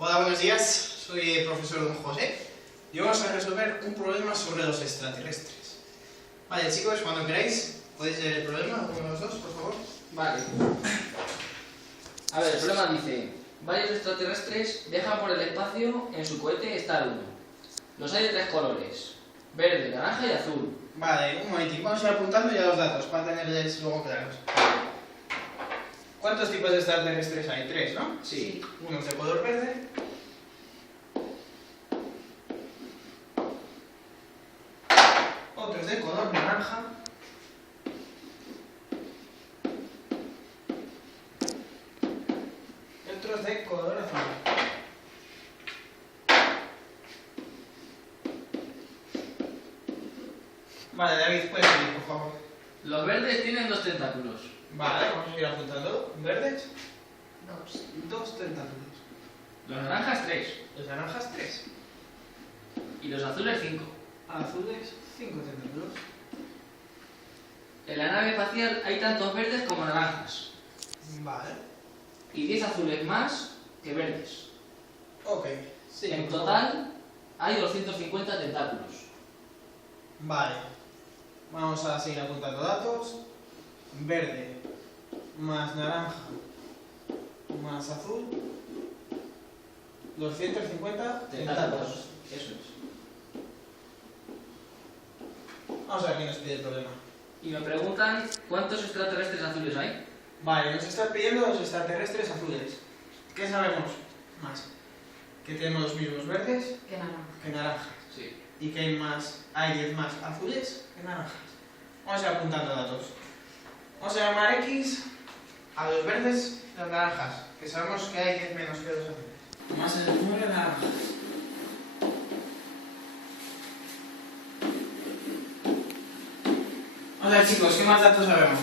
Hola, buenos días. Soy el profesor Don José y vamos a resolver un problema sobre los extraterrestres. Vale, chicos, cuando queráis, podéis leer el problema, uno de los dos, por favor. Vale. A ver, el problema dice: varios extraterrestres dejan por el espacio en su cohete Star 1. Los hay de tres colores: verde, naranja y azul. Vale, un momentín, vamos a ir apuntando ya los datos para tenerles luego claros. ¿Cuántos tipos de extraterrestres hay? Tres, ¿no? Sí. Uno de color verde. Otros de color naranja. Y otros de color azul. Vale, David, puedes seguir, por favor. Los verdes tienen 2 tentáculos. Vale, vamos a ir apuntando. ¿Verdes? 2. 2 tentáculos. Los naranjas 3. Los naranjas 3. Y los azules 5. Azules 5 tentáculos. En la nave espacial hay tantos verdes como naranjas. Vale. Y 10 azules más que verdes. Ok. Sí, En por favor. total hay 250 tentáculos. Vale. Vamos a seguir apuntando datos. Verde más naranja más azul. 250 tentáculos. Eso es. Vamos a ver qué nos pide el problema. Y me preguntan cuántos extraterrestres azules hay. Vale, nos está pidiendo los extraterrestres azules. ¿Qué sabemos más? Que tenemos los mismos verdes ¿Qué naranja? que naranjas. Sí. Y que hay 10 más azules que naranjas. Vamos a ir apuntando datos. Vamos a llamar X a los verdes y las naranjas, que sabemos que hay 10 menos que los azules. Más el número de naranjas. Vamos a ver, chicos, ¿qué más datos sabemos?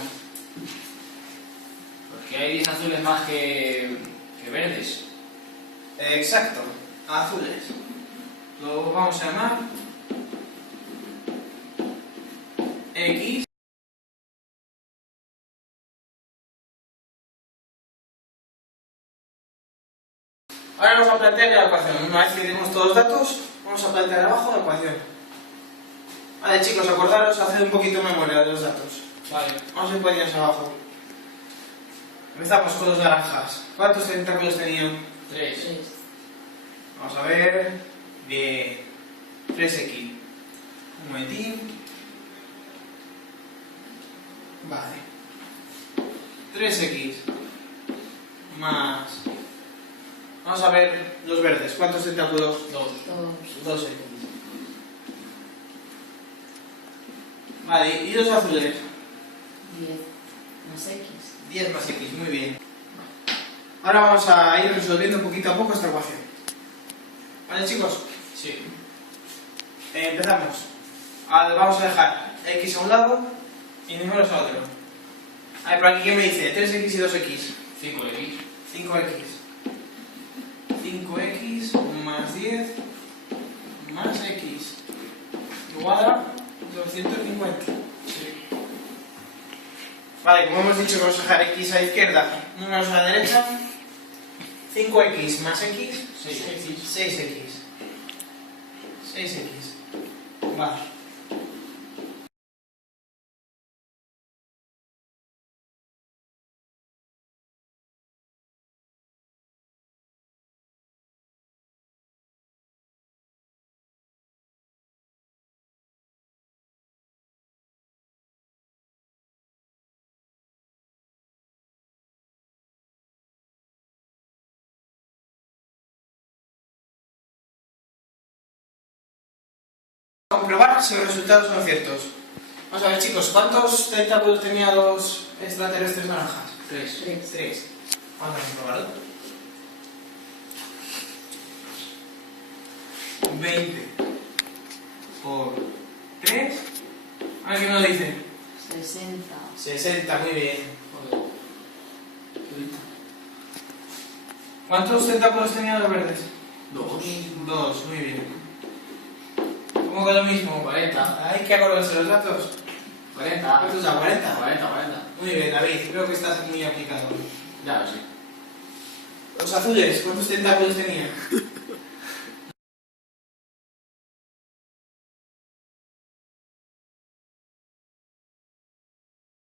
Porque hay 10 azules más que verdes. Exacto, azules. Lo vamos a llamar X. Ahora vamos a plantear la ecuación. Una vez que tenemos todos los datos, vamos a plantear abajo la ecuación. Vale, chicos, acordaros, haced un poquito de memoria de los datos. Vale. Vamos a ir poniéndolos abajo. Empezamos con los naranjas. ¿Cuántos tentáculos tenían? 3. 3. Vamos a ver. Bien. 3x. Un momentín. Vale. 3x. Más. Vamos a ver los verdes. ¿Cuántos tentáculos? 2. 2. 2x. Vale, ¿y los azules? 10. Más X. 10 más x, muy bien. Ahora vamos a ir resolviendo poquito a poco esta ecuación. ¿Vale, chicos? Sí. Empezamos. Vamos a dejar x a un lado y números a otro. A ver, por aquí, ¿qué me dice? 3x y 2x. 5x. 5x. 5x más 10 más x igual a 250. Sí. Vale, como hemos dicho que vamos a dejar x a la izquierda, números a la derecha. 5x más x, 6x. 6x. 6x. Vale. A comprobar si los resultados son ciertos. Vamos a ver, chicos, ¿cuántos tentáculos tenían los extraterrestres naranjas? 3. 3. Vamos a comprobarlo. 20 por 3. A ver qué nos dice. 60. 60, muy bien. Joder. ¿Cuántos tentáculos tenían los verdes? 2. 2, muy bien. ¿Cómo que lo mismo? 40. Hay que acordarse los datos. 40. ¿Cuántos da? 40. 40. Muy bien, David, creo que estás muy aplicado. Ya lo sé. Los azules, ¿cuántos tentáculos tenían?